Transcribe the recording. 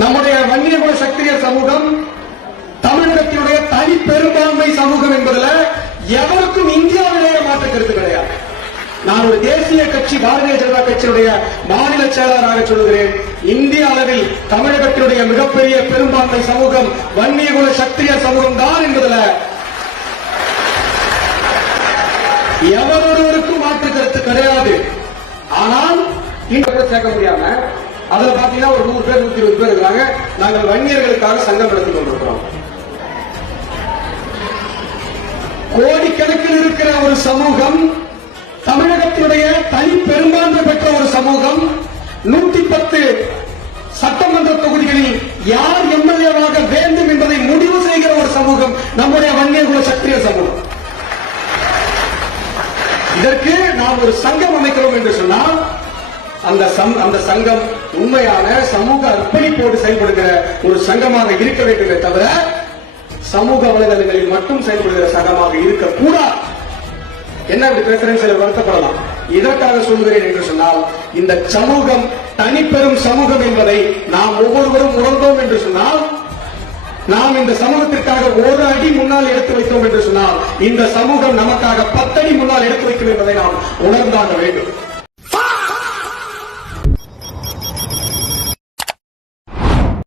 நம்முடைய வன்னியகுல சத்திரிய சமூகம் தமிழகத்தினுடைய தனி பெரும்பான்மை சமூகம் என்பதில் எவருக்கும் இந்தியாவிலேயே மாற்று கருத்து கிடையாது. நான் ஒரு தேசிய கட்சி பாரதிய ஜனதா கட்சியுடைய மாநில செயலாளராக சொல்கிறேன். இந்திய அளவில் தமிழகத்தினுடைய மிகப்பெரிய பெரும்பான்மை சமூகம் வன்னியகுல சத்திரிய சமூகம் தான் என்பதில் எவரொருவருக்கும் மாற்று கருத்து கிடையாது. ஆனால் இங்க சேர்க்க முடியாம அதுல பாத்தீங்கன்னா ஒரு 100 பேர் 120 பேர் இருக்காங்க. நாங்கள் வன்னியர்களுக்காக சங்கம் நடத்தி கொண்டிருக்கிறோம். கோடிக்கணக்கில் இருக்கிற ஒரு சமூகம், தமிழகத்தினுடைய தனி பெரும்பான்மை பெற்ற ஒரு சமூகம், 110 சட்டமன்ற தொகுதிகளில் யார் எம்எல்ஏவாக வேண்டும் என்பதை முடிவு செய்கிற ஒரு சமூகம் நம்முடைய வன்னியகுல சத்திரிய சமூகம். இதற்கு நாம் ஒரு சங்கம் அமைக்கிறோம் என்று சொன்னால் அந்த சங்கம் உண்மையான சமூக அர்ப்பணிப்போடு செயல்படுகிற ஒரு சங்கமாக இருக்க வேண்டுமே தவிர சமூக வலைதளங்களில் மட்டும் செயல்படுகிற சங்கமாக இருக்கக்கூடாது. என்ன பேசுறேன்னு சில வருத்தப்படலாம். இதற்காக சொல்கிறேன் என்று சொன்னால் இந்த சமூகம் தனிப்பெரும் சமூகம் என்பதை நாம் ஒவ்வொருவரும் உணர்ந்தோம் என்று சொன்னால், நாம் இந்த சமூகத்திற்காக ஒரு அடி முன்னால் எடுத்து வைத்தோம் என்று சொன்னால் இந்த சமூகம் நமக்காக 10 அடி முன்னால் எடுத்து வைக்கும் என்பதை நாம் உணர்ந்தாக வேண்டும்.